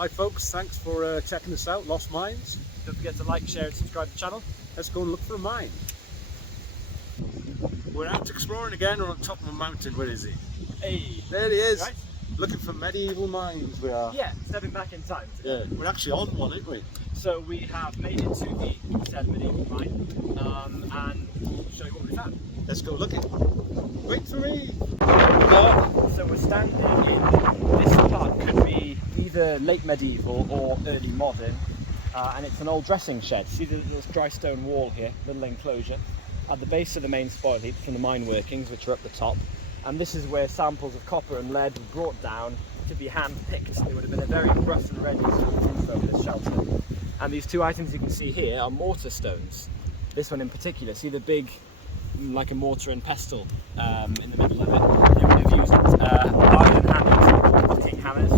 Hi folks, thanks for checking us out, Lost Mines. Don't forget to like, share and subscribe to the channel. Let's go and look for a mine. We're out exploring again. We're on top of a mountain. Where is he? Hey! There he is. Right? Looking for medieval mines we are. Yeah, stepping back in time today. Yeah, we're actually on one, aren't we? So we have made it to the said medieval mine and we'll show you what we found. Let's go looking. Wait for me! So we're standing in, this part could be either late medieval or early modern, and it's an old dressing shed. See this dry stone wall here, little enclosure, at the base of the main spoil heap from the mine workings, which are up the top, and this is where samples of copper and lead were brought down to be hand-picked. It would have been a very rough and ready sort of roof over this shelter. And these two items you can see here are mortar stones. This one in particular, see the big, like a mortar and pestle in the middle of it. They would have used iron hammers, looking hammers,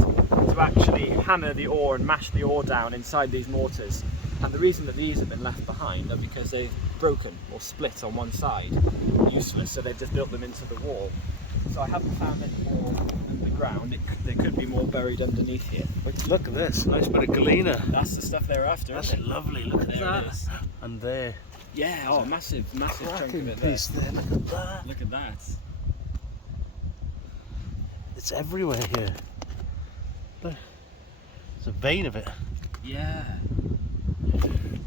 to actually hammer the ore and mash the ore down inside these mortars. And the reason that these have been left behind are because they've broken or split on one side, useless, so they've just built them into the wall. So I haven't found any more underground. There could be more buried underneath here. Look at this, nice bit of Galena. That's the stuff they're after, That's isn't it? lovely, look at There that. it is. And there. Yeah, oh, massive chunk of it there. Piece there. Look at that. Look at that. It's everywhere here. Look. There's a vein of it. Yeah.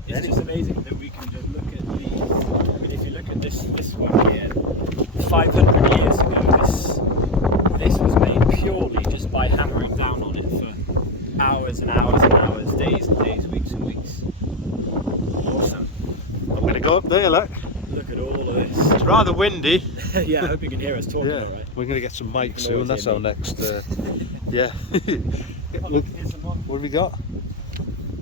It's just amazing that we can just look at these. I mean, if you look at this one here, 500 years ago, this was made purely just by hammering down on it for hours and hours and hours, days and days, weeks and weeks. Awesome. I'm going to go up there, look. Look at all of this. It's rather windy. Yeah, I hope you can hear us talking, Yeah, all right? we're going to get some mics can soon. always That's hear our me. next. Yeah. Oh, Look, here's some more. what have we got?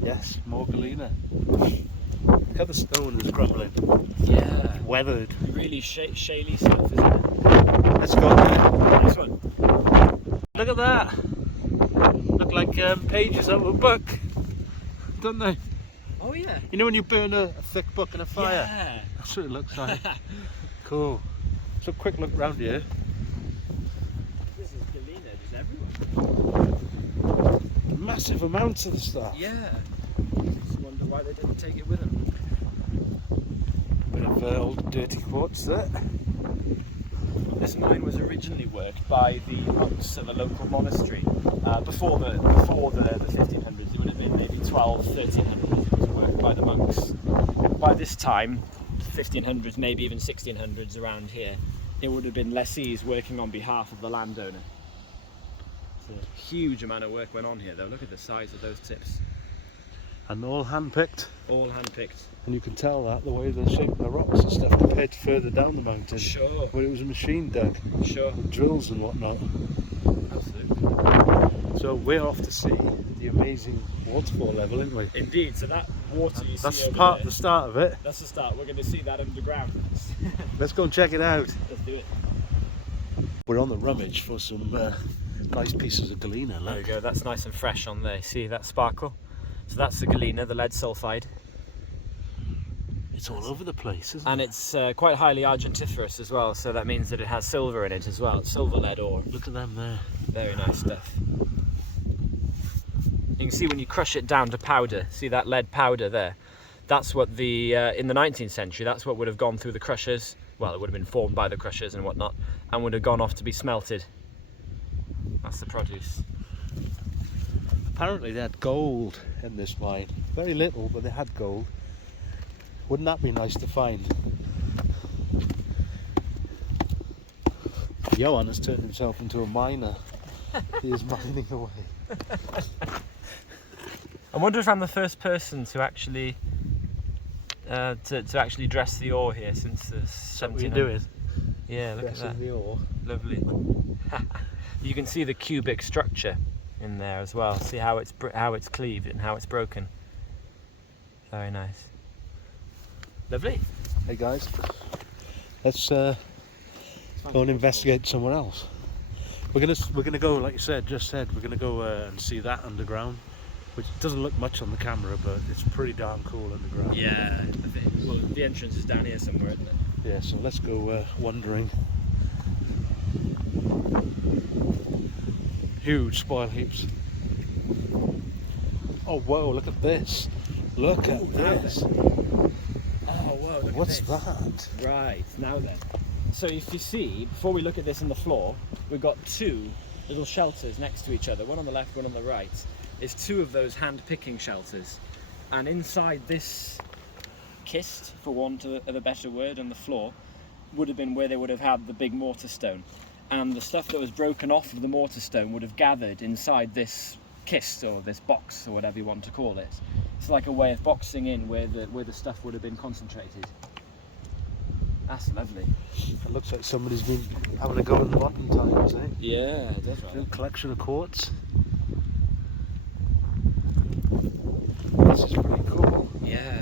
Yes, more Galena. Look how the stone is crumbling. Yeah. Weathered. Really shaly stuff, isn't it? Let's go there. Nice one. Look at that. Look like pages out of a book, don't they? Oh yeah. You know when you burn a thick book in a fire? Yeah. That's what it looks like. Cool. So quick look round here. This is Galena just everywhere. Massive amounts of the stuff. Yeah. Just wonder why they didn't take it with them. Bit of old dirty quartz there. This mine was originally worked by the monks of a local monastery before the 1500s. It would have been maybe 1300s. It was worked by the monks. By this time, 1500s, maybe even 1600s around here, it would have been lessees working on behalf of the landowner. So a huge amount of work went on here though. Look at the size of those tips. And all hand-picked. All hand-picked. And you can tell that the way they're shaping the rocks and stuff compared to further down the mountain. Sure. Where it was a machine dug. Sure. With drills and whatnot. Absolutely. So we're off to see the amazing waterfall level, aren't we? Indeed, so that water you That's see over part there, the start of it. that's the start. We're going to see that underground. Let's go and check it out. Let's do it. We're on the rummage for some nice pieces of Galena. There we Look. go, that's nice and fresh on there. See that sparkle? So that's the Galena, the lead sulfide. It's all over the place, isn't And it? it's quite highly argentiferous as well, so that means that it has silver in it as well. It's silver lead ore. Look at them there. Very nice stuff. You can see when you crush it down to powder, see that lead powder there? That's what in the 19th century, that's what would have gone through the crushers. Well, it would have been formed by the crushers and whatnot, and would have gone off to be smelted. That's the produce. Apparently they had gold in this mine. Very little, but they had gold. Wouldn't that be nice to find? Ioan has turned himself into a miner. He is mining away. I wonder if I'm the first person to actually actually dress the ore here since the 1700s. What are you doing? Yeah, look at that. The ore. Lovely. You can see the cubic structure in there as well. See how it's cleaved and how it's broken. Very nice. Lovely. Hey guys, let's go and investigate somewhere else. We're gonna go, like you said, we're gonna go and see that underground, which doesn't look much on the camera, but it's pretty darn cool underground. Yeah, I think, well, the entrance is down here somewhere, isn't it? Yeah, so let's go wandering. Huge spoil heaps. Oh whoa, look at this. Look at this. Oh whoa, look What's at this. that? Right, now then. So if you see, before we look at this on the floor, we've got two little shelters next to each other, one on the left, one on the right. It's two of those hand-picking shelters. And inside this kist, for want of a better word, on the floor, would have been where they would have had the big mortar stone. And the stuff that was broken off of the mortar stone would have gathered inside this kist, or this box, or whatever you want to call it. It's like a way of boxing in where the stuff would have been concentrated. That's lovely. It looks like somebody's been having a go in the modern times, eh? Yeah, it does. Little collection of quartz. This is pretty cool. Yeah.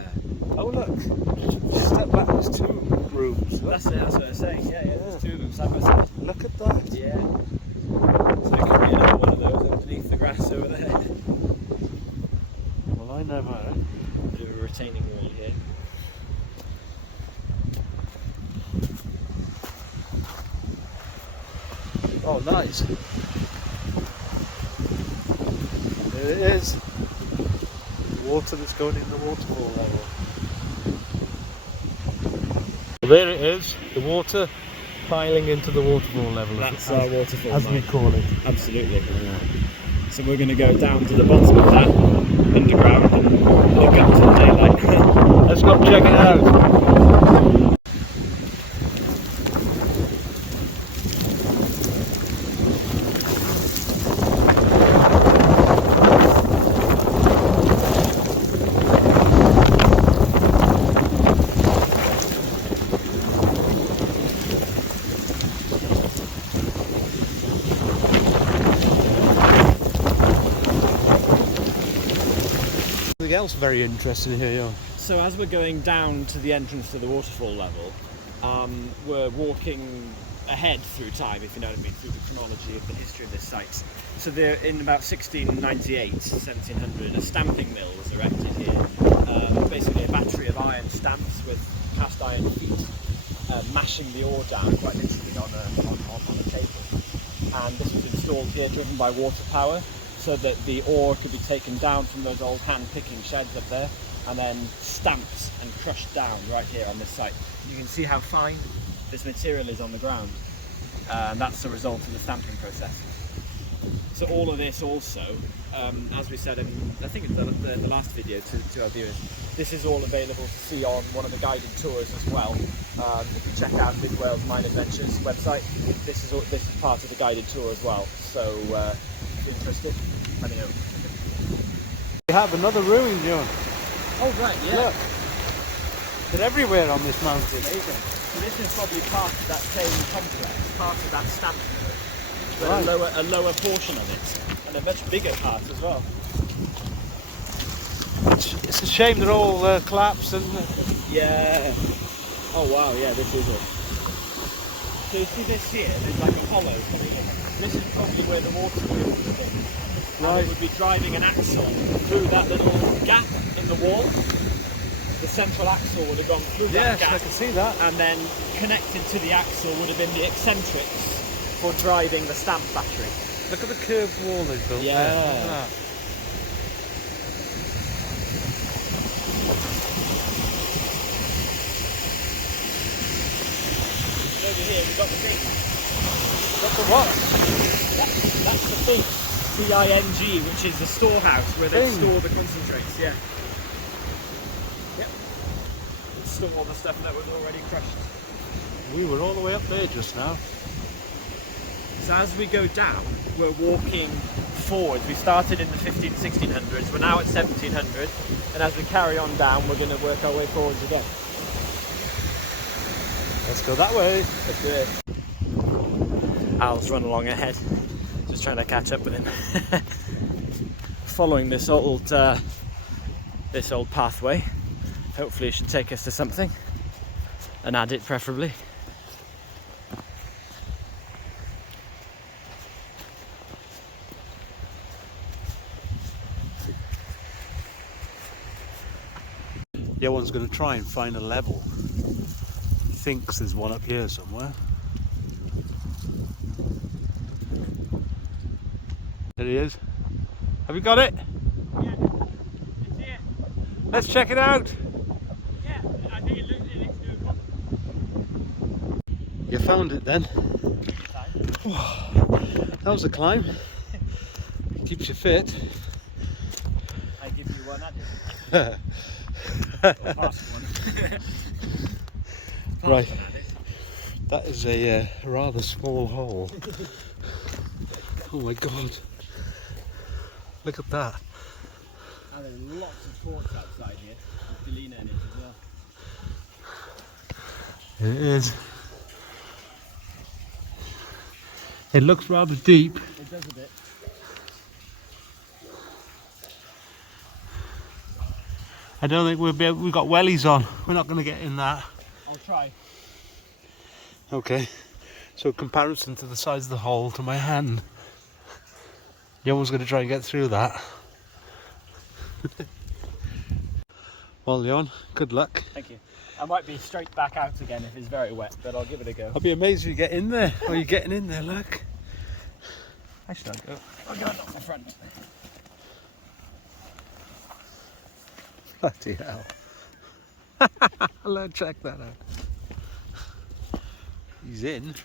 Oh look, just step back, there's two rooms. Look. That's it, that's what I was saying. Yeah, there's two of them side by side. Look at that. Yeah. So there could be another one of those underneath the grass over there. Well, I never. Bit of a retaining wall here. Oh, nice. There it is. Water that's going in the waterfall level. There it is, the water piling into the waterfall level. That's our waterfall, as we call it. Absolutely. Yeah. So we're going to go down to the bottom of that underground and look up to the daylight. Let's go check it out. Something else very interesting here, Ioan. So as we're going down to the entrance to the waterfall level, we're walking ahead through time, if you know what I mean, through the chronology of the history of this site. So there, in about 1698, 1700, a stamping mill was erected here. Basically a battery of iron stamps with cast iron feet, mashing the ore down quite literally on a table. And this was installed here, driven by water power, so that the ore could be taken down from those old hand-picking sheds up there and then stamped and crushed down right here on this site. You can see how fine this material is on the ground, and that's the result of the stamping process. So all of this also, as we said in, I think it's the last video to our viewers, this is all available to see on one of the guided tours as well. If you check out Mid Wales Mine Adventures website, this is part of the guided tour as well. So if you're interested, let me know. We have another ruin, Ioan. Oh right, yeah. Look, they're everywhere on this mountain. Amazing. So this is probably part of that same complex, part of that stamp mill, but Right. a lower portion of it, and a much bigger part as well. It's a shame they're all collapsed and... Yeah. Oh wow, yeah, this is it. So you see this here, there's like a hollow coming in. This is probably where the water wheel would have been. And it would be driving an axle through that little gap in the wall. The central axle would have gone through that gap. Yes, I can see that. And then connected to the axle would have been the eccentrics for driving the stamp battery. Look at the curved wall they built Yeah. there. Look at that. Over here we've got the thing. Look at what? That's the thing. B-I-N-G, which is the storehouse where they Thing. store the concentrates, yeah. Yep. And store all the stuff that was already crushed. We were all the way up there just now. So as we go down, we're walking forward. We started in the 1600s, we're now at 1700, and as we carry on down, we're going to work our way forwards again. Let's go that way. Let's do it. Al's run along ahead, just trying to catch up with him. Following this old pathway. Hopefully it should take us to something. An adit preferably. Ioan's going to try and find a level. He thinks there's one up here somewhere. There he is. Have you got it? Yeah. Let's check it out. Yeah, I think it looks doable. You found it then. That was a climb. Keeps you fit. I give you one adit. Fast one. Right. That is a rather small hole. Oh my god. Look at that. And there's lots of quartz outside here. With Galena in it as well. It is. It looks rather deep. It does a bit. I don't think we've got wellies on. We're not going to get in that. I'll try. Okay. So comparison to the size of the hole to my hand. Ioan's going to try and get through that. Well, Ioan, good luck. Thank you. I might be straight back out again if it's very wet, but I'll give it a go. I'll be amazed if you get in there. Are you getting in there? Look. Actually, I'll go. I'll go up the front. Bloody hell. Let's check that out. He's in.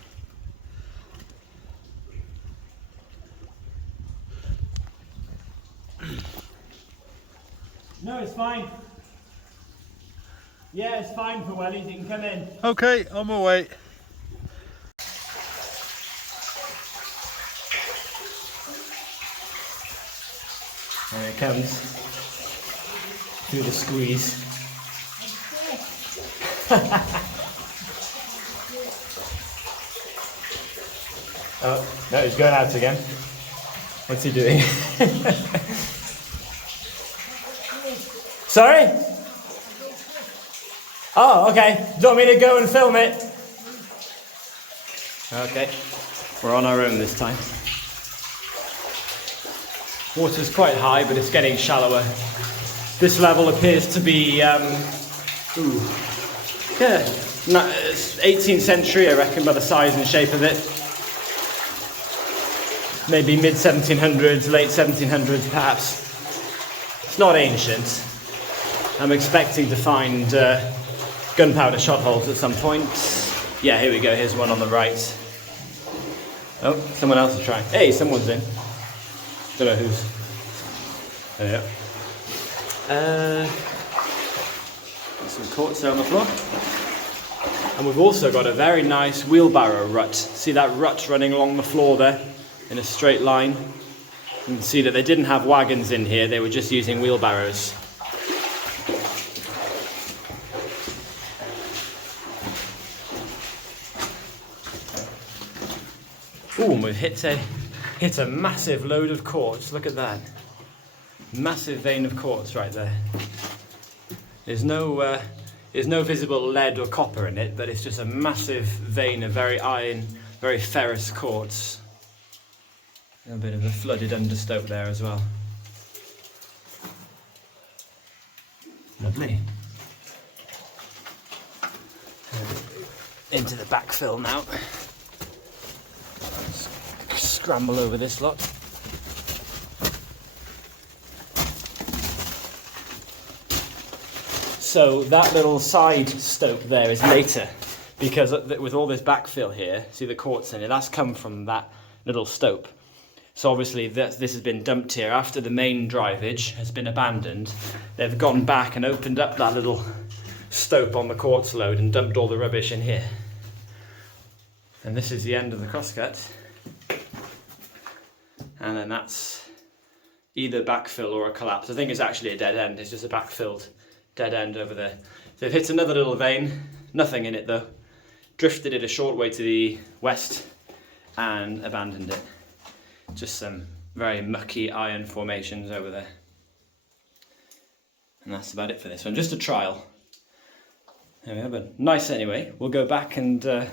No, it's fine. Yeah, it's fine for wellies. You can come in. Okay, on my way. There it comes. Through the squeeze. Oh, no, he's going out again. What's he doing? Sorry? Oh, okay. Do you want me to go and film it? Okay. We're on our own this time. Water's quite high, but it's getting shallower. This level appears to be, yeah, 18th century, I reckon, by the size and shape of it. Maybe mid-1700s, late 1700s, perhaps. It's not ancient. I'm expecting to find gunpowder shot holes at some point. Yeah, here we go. Here's one on the right. Oh, someone else is trying. Hey, someone's in. Don't know who's. There you go. Some quartz there on the floor. And we've also got a very nice wheelbarrow rut. See that rut running along the floor there in a straight line? You can see that they didn't have wagons in here, they were just using wheelbarrows. Ooh, and we've hit a massive load of quartz. Look at that. Massive vein of quartz right there. There's no visible lead or copper in it, but it's just a massive vein of very iron, very ferrous quartz. A bit of a flooded understope there as well. Lovely. Into the backfill now. Scramble over this lot. So that little side stope there is later, because with all this backfill here, see the quartz in it, that's come from that little stope. So obviously this has been dumped here after the main drivage has been abandoned. They've gone back and opened up that little stope on the quartz load and dumped all the rubbish in here. And this is the end of the crosscut. And then that's either backfill or a collapse. I think it's actually a dead end. It's just a backfilled dead end over there. They've hit another little vein, nothing in it though. Drifted it a short way to the west and abandoned it. Just some very mucky iron formations over there. And that's about it for this one. Just a trial. There we have it. Nice anyway. We'll go back and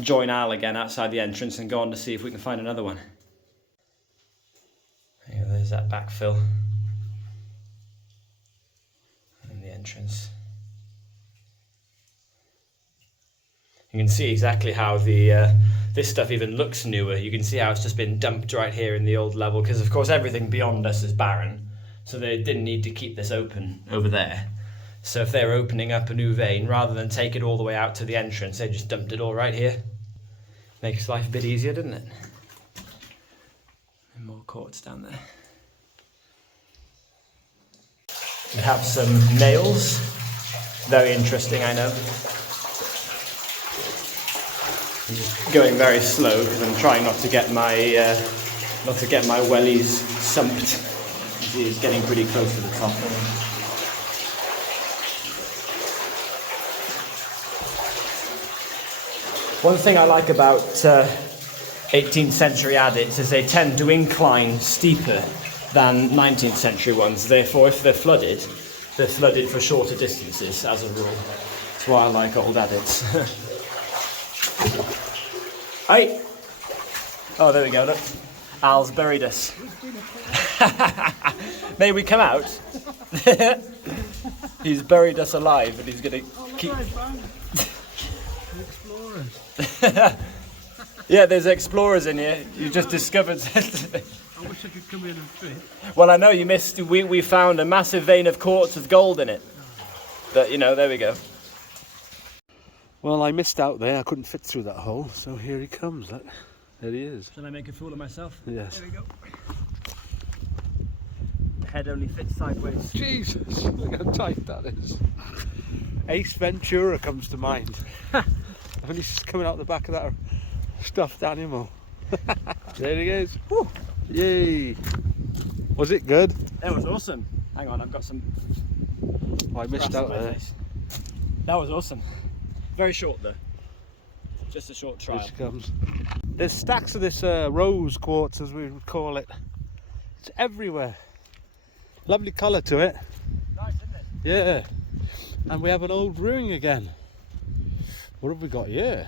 join Al again outside the entrance and go on to see if we can find another one. There's that backfill. And the entrance. You can see exactly how this stuff even looks newer. You can see how it's just been dumped right here in the old level, because of course everything beyond us is barren. so they didn't need to keep this open over there. So if they're opening up a new vein, rather than take it all the way out to the entrance, they just dumped it all right here. Makes life a bit easier, doesn't it? And more quartz down there. We have some nails. Very interesting, I know. I'm just going very slow because I'm trying not to get my wellies sumped. It's getting pretty close to the top. One thing I like about 18th century adits is they tend to incline steeper than 19th century ones. Therefore, if they're flooded for shorter distances as a rule. That's why I like old adits. Hey! Oh, there we go, look. Al's buried us. May we come out? He's buried us alive and he's going to keep... Explorers. Yeah, there's explorers in here. You just discovered... I wish I could come in and fit. Well, I know you missed... We found a massive vein of quartz with gold in it. But, you know, there we go. Well, I missed out there. I couldn't fit through that hole, so here he comes. Look. There he is. Shall I make a fool of myself? Yes. There we go. The head only fits sideways. Jesus, look how tight that is. Ace Ventura comes to mind. And he's coming out the back of that stuffed animal. There he is. Woo. Yay. Was it good? That was awesome. Hang on, I've got some... Oh, I missed out there. That was awesome. Very short though. Just a short trial. Here she comes. There's stacks of this rose quartz, as we would call it. It's everywhere. Lovely colour to it. Nice, isn't it? Yeah. And we have an old ring again. What have we got here?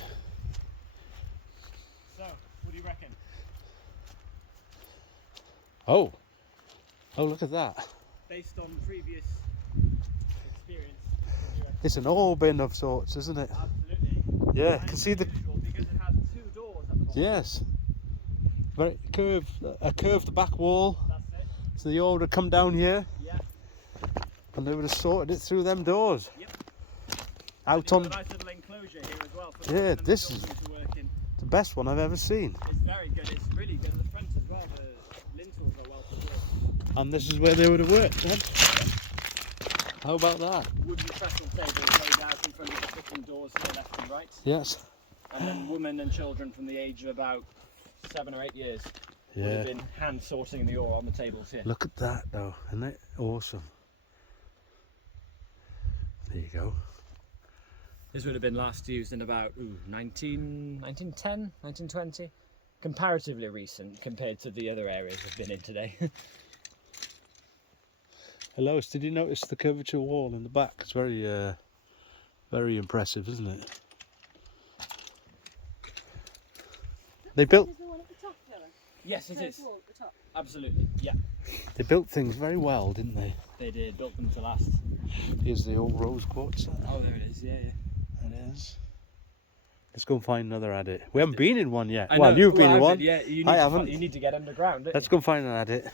So, what do you reckon? Oh. Oh, look at that. Based on previous experience, It's an ore bin of sorts, isn't it? absolutely. Yeah, can see the... Because it has two doors at the bottom. Yes. Very curved, a curved back wall. That's it. So the ore would come down here. Yeah. And they would have sorted it through them doors. Yep. Out A on... nice little enclosure here as well. For Yeah, the this is children to work in. the best one I've ever seen. It's very good. It's really good at the front as well. The lintels are well preserved. And this is where they would have worked then. How about that? Wooden trestle tables laid out in front of the kitchen doors to the left and right. Yes. And then women and children from the age of about 7 or 8 years would Yeah. have been hand sorting the ore on the tables here. Look at that though, isn't it awesome? There you go. This would have been last used in about 1910, 1920. Comparatively recent compared to the other areas we've been in today. Hey Lois, did you notice the curvature wall in the back? It's very, very impressive, isn't it? They built. Is the one at the top, Dylan? Yes, it First is. wall at the top. Absolutely. Yeah, They built things very well, didn't they? they did. Built them to last. Here's the old rose quartz. Oh, there it is. Yeah, yeah. It is. Let's go and find another adit. We haven't been in one yet. I Well, know. you've been in I've one. Yeah, you need I to haven't. You need to get underground. Don't Let's you? go and find an adit.